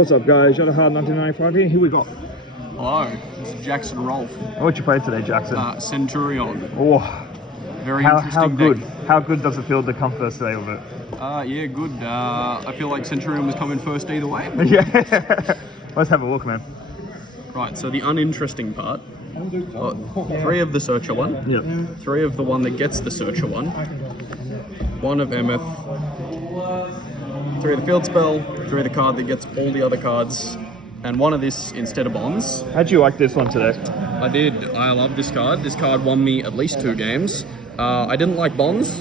What's up, guys? Got a hard 1995 here. Who we got? Hello, this is Jackson Rolfe. What you play today, Jackson? Centur-ion. Oh, Very how interesting good? deck. How good does it feel to come first today with it? Yeah, good. I feel like Centur-ion was coming first either way. Yeah. Let's have a look, man. Right, so the uninteresting part. 3 of the Searcher one. Yep. 3 of the one that gets the Searcher one. 1 of MF. 3 of the Field Spell. 3 of the card that gets all the other cards. And 1 of this instead of Bonds. How'd you like this one today? I did. I love this card. This card won me at least 2 games. I didn't like Bonds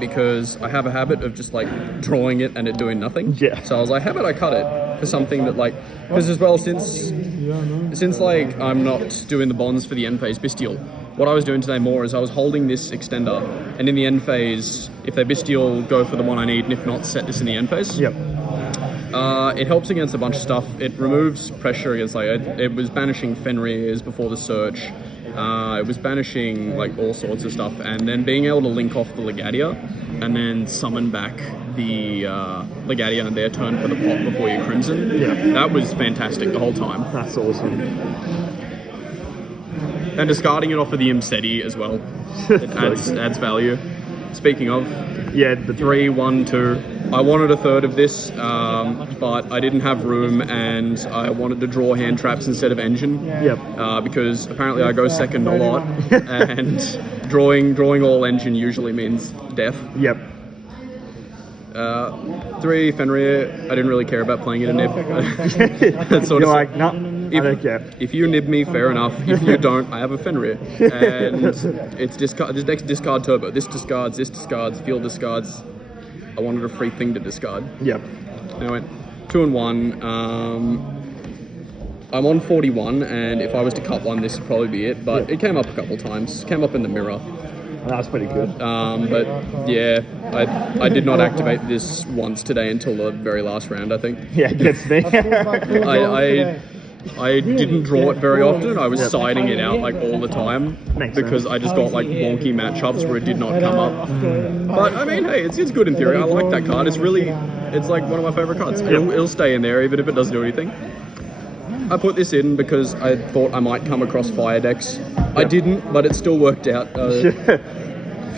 because I have a habit of just like drawing it and it doing nothing. Yeah. So I was like, how about I cut it for something that like, because as well since like I'm not doing the Bonds for the end phase Bestial, what I was doing today more is I was holding this extender, and in the end phase, if they Bestial, go for the one I need, and if not, set this in the end phase. Yep. It helps against a bunch of stuff. It removes pressure against like it was banishing Fenrir's before the search. It was banishing like all sorts of stuff, and then being able to link off the Legadia and then summon back the Legadia on their turn for the pot before you Crimson. Yeah. That was fantastic the whole time. That's awesome. And discarding it off of the Imseti as well. It adds value. Speaking of, Yeah. The 3, 1, 2. I wanted a third of this, but I didn't have room, and I wanted to draw hand traps instead of engine. Yep. Because apparently I go second a lot, and drawing all engine usually means death. Yep. 3, Fenrir. I didn't really care about playing it in nib. That sort You're of like, no, I don't care. If you nib me, fair enough. If you don't, I have a Fenrir. And it's discard. This deck's discard turbo. This discards, field discards. I wanted a free thing to discard. Yep. I went 2 and 1. I'm on 41, and if I was to cut one, this would probably be it. But it came up a couple times. Came up in the mirror. That's pretty good. But yeah, I did not activate this once today until the very last round, I think. Yeah, it gets me. I didn't draw it very often. I was Yep. siding it out like all the time Makes because sense. I just got like wonky matchups where it did not come up. But I mean, hey, it's good in theory. I like that card. It's like one of my favorite cards. It'll stay in there even if it doesn't do anything. I put this in because I thought I might come across fire decks. I didn't, but it still worked out.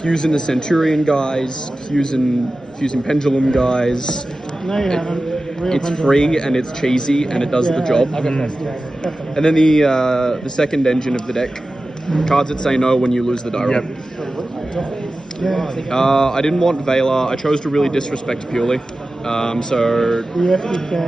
Fusing the Centur-ion guys, fusing Pendulum guys. It's free and it's cheesy and it does the job. And then the second engine of the deck, cards that say no when you lose the die roll. Yep. I didn't want Veiler. I chose to really disrespect purely. So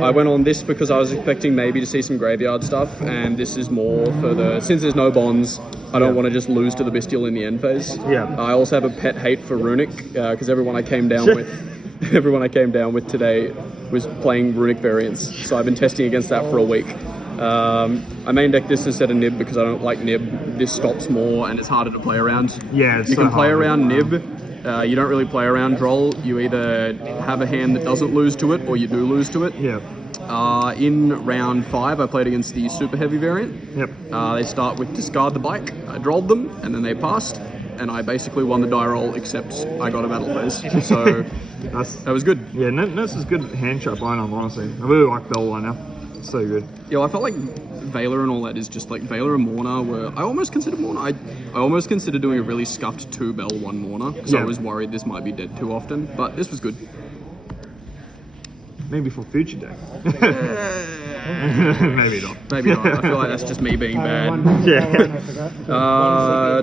I went on this because I was expecting maybe to see some graveyard stuff, and this is more for since there's no Bonds, I don't want to just lose to the Bestial in the end phase. Yeah. I also have a pet hate for Runic because everyone I came down with today was playing Runic variants, so I've been testing against that for a week. I main deck this instead of Nib because I don't like Nib. This stops more and it's harder to play around. Yeah, it's you so can play hard. around Nib. You don't really play around Droll. You either have a hand that doesn't lose to it or you do lose to it. Yeah. In round 5, I played against the Super Heavy variant. Yep. They start with discard the bike. I drolled them and then they passed. And I basically won the die roll, except I got a battle phase. So that was good. Yeah, Nurse is good hand trap lineup, honestly. I really like Bell line now. It's so good. Yeah, I felt like Veiler and all that is just like Veiler and Morna were. I almost considered Morna. I almost considered doing a really scuffed 2 Bell 1 Morna because I was worried this might be dead too often. But this was good. Maybe for future deck. Maybe not. Maybe not. I feel like that's just me being bad. Yeah.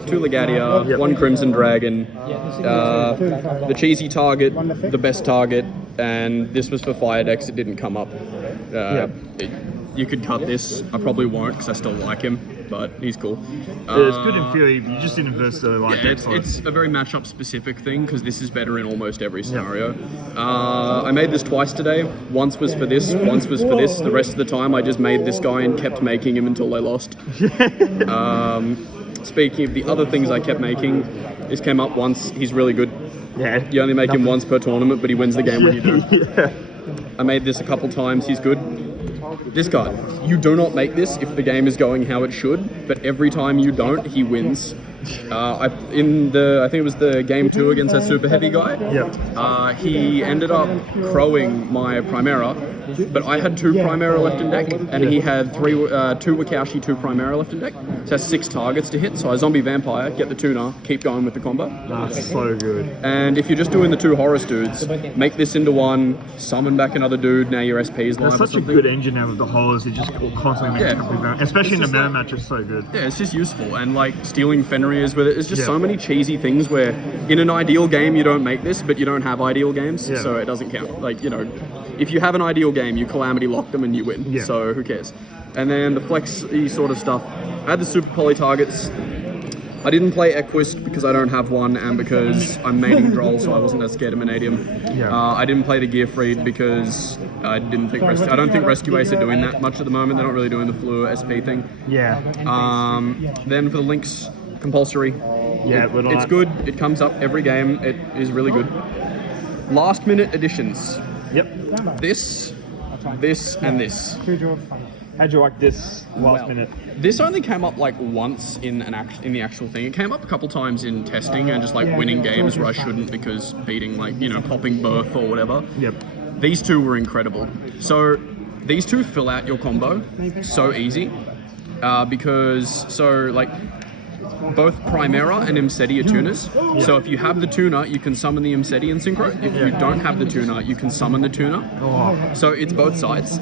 2 Legadia, 1 Crimson Dragon, the cheesy target, the best target, and this was for fire decks. It didn't come up. You could cut this. I probably won't because I still like him, but he's cool. It's good in theory, you just didn't necessarily like it. It's a very matchup specific thing because this is better in almost every scenario. I made this twice today. Once was for this, once was for this. The rest of the time I just made this guy and kept making him until they lost. Speaking of the other things I kept making, this came up once. He's really good. Yeah. You only make him once per tournament, but he wins the game when you do. Yeah. I made this a couple times. He's good. This card, you do not make this if the game is going how it should, but every time you don't, he wins. I think it was the game 2 against that super heavy guy. Yep. He ended up crowing my Primera, but I had 2 Primera left in deck, and he had 2 Wakashi, 2 Primera left in deck. So that's 6 targets to hit. So I zombie vampire, get the tuna, keep going with the combo. That's so good. And if you're just doing the 2 Horus dudes, make this into 1, summon back another dude. Now your SP is live. That's such a good engine now with the Horus. You just constantly make especially in the mirror match. It's so good. Yeah, it's just useful, and like stealing Fenrir's with it. It's just so many cheesy things where in an ideal game you don't make this, but you don't have ideal games, so it doesn't count. Like, you know, if you have an ideal game, you calamity lock them and you win. Yeah. So who cares? And then the flexy sort of stuff. I had the super poly targets. I didn't play Equist because I don't have one, and because I'm maining Droll, so I wasn't that scared of Manadium. I didn't play the Gear Freed because I don't think Rescue Ace are doing that much at the moment. They're not really doing the Fluor SP thing. Yeah. Then for the Lynx, compulsory. Yeah, it's good. It comes up every game. It is really good. Last minute additions. Yep. This, and this. How'd you like this last minute? This only came up like once in the actual thing. It came up a couple times in testing and just like winning games where I shouldn't because beating like, you know, popping birth or whatever. Yep. These 2 were incredible. So these 2 fill out your combo so easy because both Primera and Imseti are tuners. So if you have the tuner, you can summon the Imseti in synchro. If you don't have the tuner, you can summon the tuner. So it's both sides.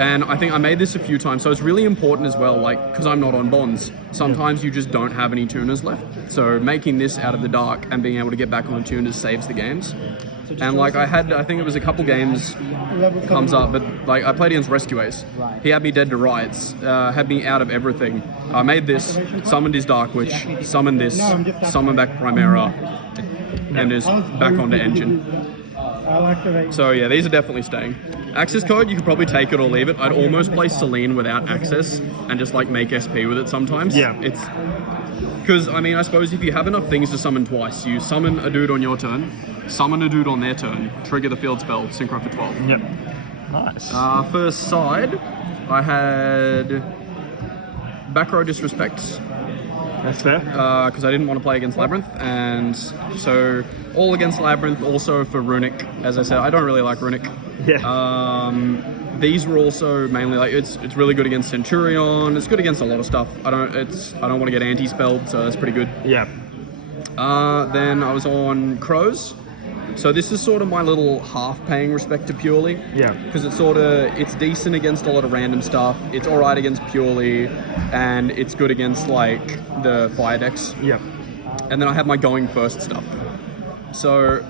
And I think I made this a few times, so it's really important as well, like, because I'm not on bonds, sometimes you just don't have any tuners left. So making this out of the dark and being able to get back on the tuners saves the games. And like I think it was a couple games comes up, but like I played against Rescue Ace. He had me dead to rights, had me out of everything. I made this, summoned his Dark Witch, summoned this, summoned back Primera, and is back onto Engine. So yeah, these are definitely staying. Access code, you could probably take it or leave it. I'd almost play Celine without access and just like make SP with it sometimes. Yeah. It's because I mean, I suppose if you have enough things to summon twice, you summon a dude on your turn, summon a dude on their turn, trigger the field spell, synchro for 12. Yep. Nice. First side, I had back row disrespect. That's fair. Because I didn't want to play against Labyrinth, and so all against Labyrinth. Also for Runic, as I said, I don't really like Runic. Yeah. These were also mainly like it's really good against Centur-ion. It's good against a lot of stuff. I don't want to get anti-spelled, so that's pretty good. Yeah. Then I was on Crows. So this is sort of my little half paying respect to Purely. Yeah. Because it's decent against a lot of random stuff. It's alright against Purely, and it's good against like the fire decks. Yeah. And then I have my going first stuff. So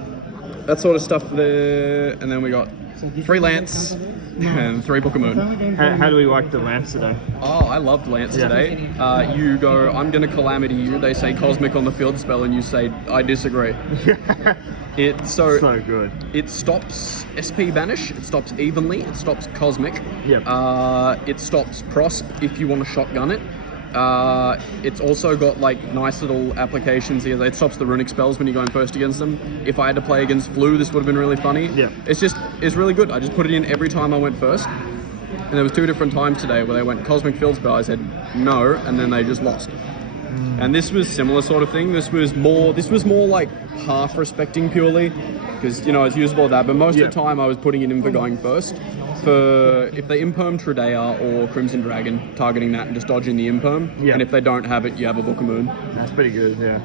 that sort of stuff there, and then we got 3 Lance and 3 Book of Moon. How do we like the Lance today? Oh, I loved Lance today. You go, I'm going to Calamity you. They say Cosmic on the field spell, and you say, I disagree. It's so good. It stops SP Banish, it stops Evenly, it stops Cosmic. Yep. It stops Prosp if you want to shotgun it. It's also got like nice little applications here. It stops the runic spells when you're going first against them. If I had to play against Flu, this would have been really funny. Yeah. It's really good. I just put it in every time I went first. And there was 2 different times today where they went Cosmic Field Spell. I said no, and then they just lost. And this was similar sort of thing. This was more like half respecting Purely, because you know it's usable at that. But most of the time I was putting it in for going first. For if they imperm Trudea or Crimson Dragon, targeting that and just dodging the imperm. Yeah. And if they don't have it, you have a Book of Moon. That's pretty good. Yeah.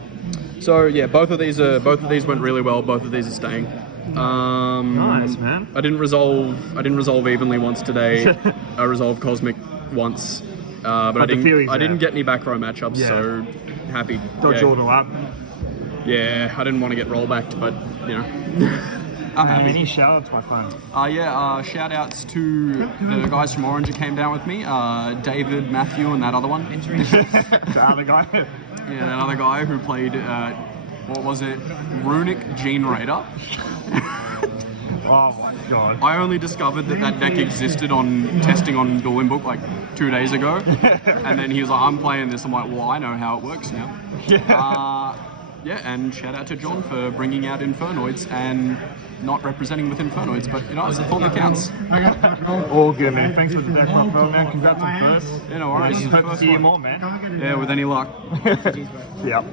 So yeah, both of these went really well. Both of these are staying. Nice, man. I didn't resolve evenly once today. I resolved Cosmic once. But I didn't get any back row matchups, so happy. Dodge all the up. Yeah, I didn't want to get rollbacked, but you know. I'm happy. Any shout outs, my friend? Shout outs to the guys from Orange who came down with me, David, Matthew, and that other one. The other guy? Yeah, that other guy who played, what was it? Runic Gene Raider. Oh my god. I only discovered that deck existed on testing on Dueling Book like 2 days ago. And then he was like, I'm playing this. I'm like, well, I know how it works now. Yeah. Yeah, and shout out to John for bringing out Infernoids and not representing with Infernoids, but you know, it's the thought that counts. All good, man. Thanks for the deck, my fellow, man. Congrats on first. Yeah, no worries. Hope to see you more, man. Yeah, with any luck. Yep.